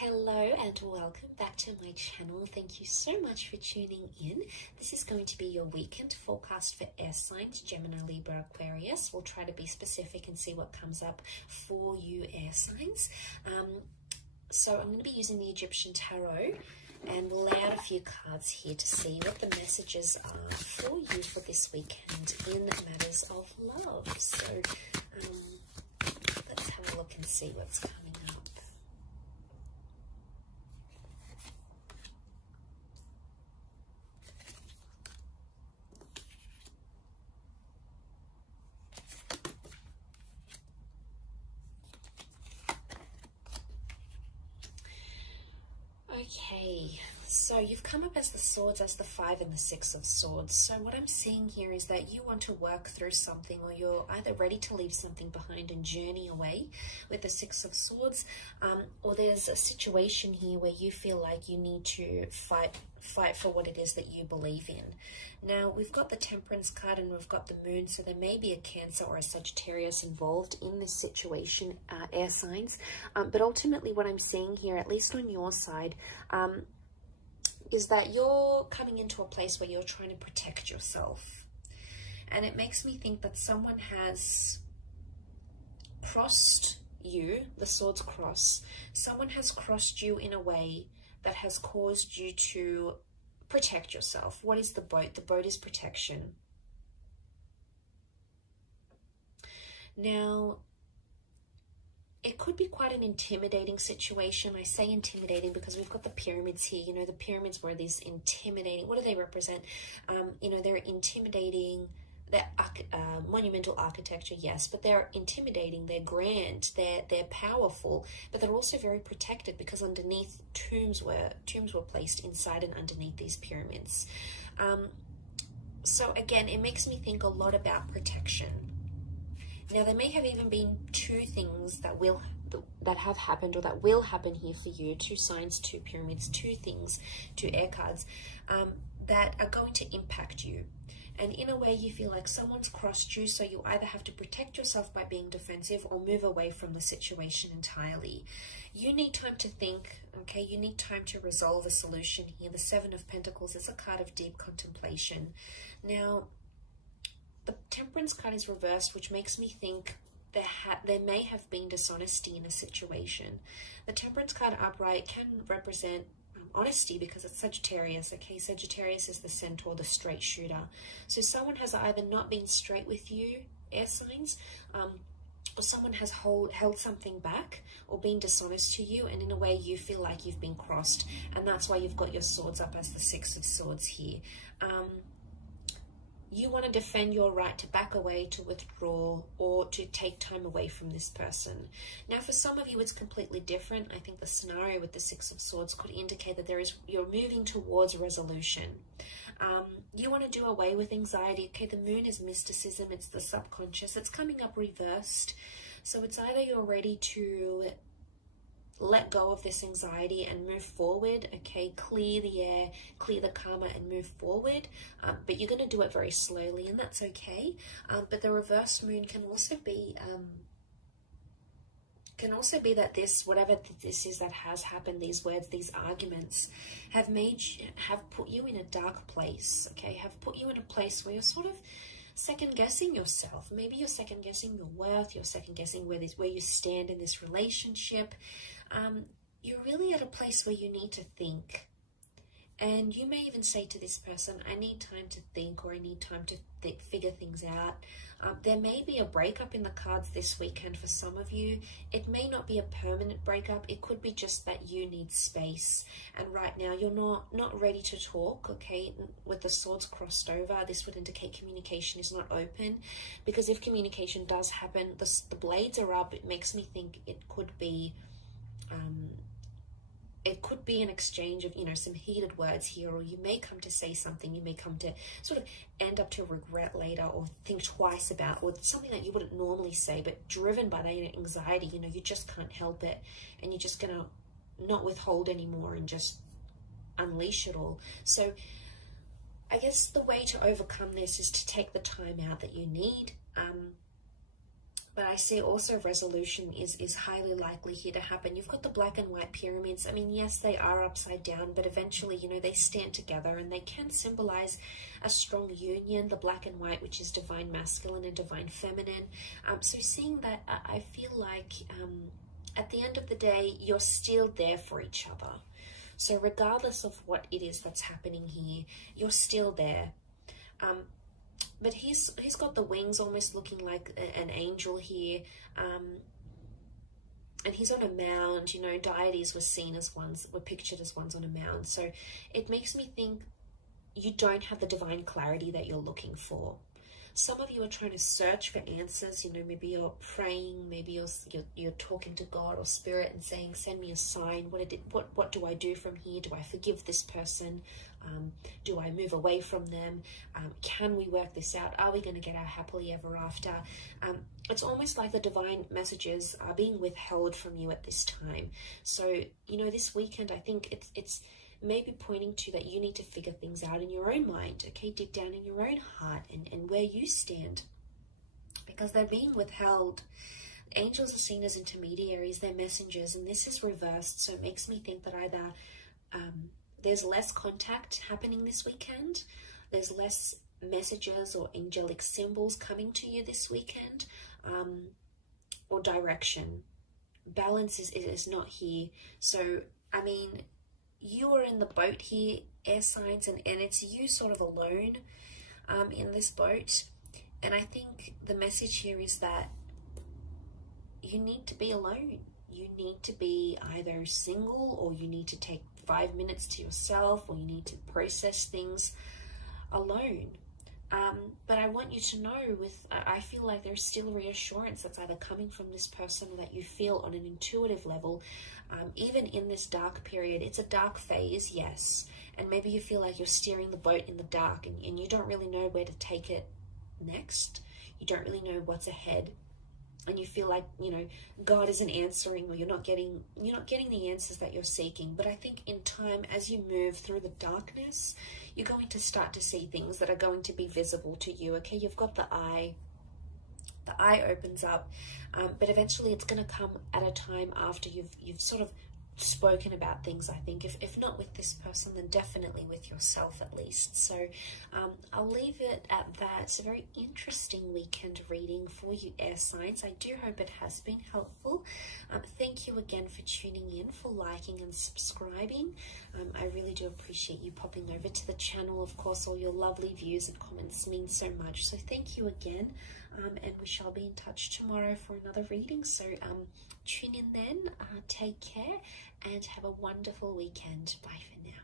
Hello and welcome back to my channel. Thank you so much for tuning in. This is going to be your weekend forecast for air signs, Gemini, Libra, Aquarius. We'll try to be specific and see what comes up for you air signs. So I'm going to be using the Egyptian Tarot, and we'll lay out a few cards here to see what the messages are for you for this weekend in matters of love. So let's have a look and see what's coming up. Okay, so you've come up as the Swords, as the 5 and the 6 of Swords. So what I'm seeing here is that you want to work through something, or you're either ready to leave something behind and journey away with the 6 of Swords, or there's a situation here where you feel like you need to fight for what it is that you believe in. Now, we've got the Temperance card and we've got the Moon, so there may be a Cancer or a Sagittarius involved in this situation, air signs. But ultimately what I'm seeing here, at least on your side, is that you're coming into a place where you're trying to protect yourself. And it makes me think that someone has crossed you, the Swords cross. Someone has crossed you in a way that has caused you to protect yourself. What is the boat? The boat is protection. Now, it could be quite an intimidating situation. I say intimidating because we've got the pyramids here. You know, the pyramids were these intimidating, what do they represent? You know, they're intimidating. They're monumental architecture, yes, but they're intimidating, they're grand, they're powerful, but they're also very protected because underneath tombs were placed inside and underneath these pyramids. So again, it makes me think a lot about protection. Now, there may have even been two things that have happened or that will happen here for you, 2 signs, 2 pyramids, 2 things, 2 air cards, that are going to impact you. And in a way, you feel like someone's crossed you, so you either have to protect yourself by being defensive or move away from the situation entirely. You need time to think, okay? You need time to resolve a solution here. The 7 of Pentacles is a card of deep contemplation. Now, the Temperance card is reversed, which makes me think there may have been dishonesty in a situation. The Temperance card upright can represent honesty because it's Sagittarius, okay? Sagittarius is the centaur, the straight shooter. So someone has either not been straight with you, air signs, or someone has held something back or been dishonest to you, and in a way you feel like you've been crossed, and that's why you've got your swords up as the 6 of Swords here. You want to defend your right to back away, to withdraw, or to take time away from this person. Now, for some of you, it's completely different. I think the scenario with the 6 of Swords could indicate that you're moving towards resolution. You want to do away with anxiety. Okay, the Moon is mysticism. It's the subconscious. It's coming up reversed. So it's either you're ready to let go of this anxiety and move forward, okay, clear the air, clear the karma and move forward, but you're going to do it very slowly, and that's okay. But the reversed Moon can also be that this, whatever this is that has happened, these words, these arguments have put you in a dark place, okay, have put you in a place where you're sort of second guessing yourself. Maybe you're second guessing your worth, you're second guessing where you stand in this relationship. You're really at a place where you need to think. And you may even say to this person, I need time to think, or I need time to figure things out. There may be a breakup in the cards this weekend for some of you. It may not be a permanent breakup. It could be just that you need space. And right now you're not ready to talk, okay? With the swords crossed over, this would indicate communication is not open. Because if communication does happen, the blades are up. It makes me think it could be an exchange of, you know, some heated words here, or you may come to say something, you may come to sort of end up to regret later or think twice about, or something that you wouldn't normally say, but driven by that anxiety, you know, you just can't help it, and you're just gonna not withhold anymore and just unleash it all. So I guess the way to overcome this is to take the time out that you need. But I see also resolution is highly likely here to happen. You've got the black and white pyramids. I mean, yes, they are upside down, but eventually, you know, they stand together and they can symbolize a strong union, the black and white, which is divine masculine and divine feminine. So seeing that, I feel like at the end of the day, you're still there for each other. So regardless of what it is that's happening here, you're still there. But he's got the wings almost looking like an angel here. And he's on a mound, you know, deities were pictured as ones on a mound. So it makes me think you don't have the divine clarity that you're looking for. Some of you are trying to search for answers. You know, maybe you're praying, maybe you're talking to God or spirit and saying, send me a sign. What do I do from here? Do I forgive this person? Do I move away from them? Can we work this out? Are we going to get our happily ever after? It's almost like the divine messages are being withheld from you at this time. So, you know, this weekend, I think it's maybe pointing to that you need to figure things out in your own mind, okay? Dig down in your own heart and where you stand, because they're being withheld. Angels are seen as intermediaries, they're messengers, and this is reversed. So it makes me think that either there's less contact happening this weekend, there's less messages or angelic symbols coming to you this weekend, or direction. Balance is not here. So, I mean, you are in the boat here, air signs, and it's you sort of alone in this boat. And I think the message here is that you need to be alone. You need to be either single, or you need to take 5 minutes to yourself, or you need to process things alone. But I want you to know, I feel like there's still reassurance that's either coming from this person, or that you feel on an intuitive level. Even in this dark period, it's a dark phase, yes, and maybe you feel like you're steering the boat in the dark, and you don't really know where to take it next. You don't really know what's ahead, and you feel like, you know, God isn't answering, or you're not getting the answers that you're seeking. But I think in time, as you move through the darkness, you're going to start to see things that are going to be visible to you. Okay, you've got the eye opens up, but eventually it's going to come at a time after you've sort of spoken about things. I think if not with this person, then definitely with yourself at least. So I'll leave it at that. It's a very interesting weekend reading for you, air signs. I do hope it has been helpful. Thank you again for tuning in, for liking and subscribing. I really do appreciate you popping over to the channel. Of course, all your lovely views and comments mean so much, so thank you again. And we shall be in touch tomorrow for another reading. So tune in then, take care, and have a wonderful weekend. Bye for now.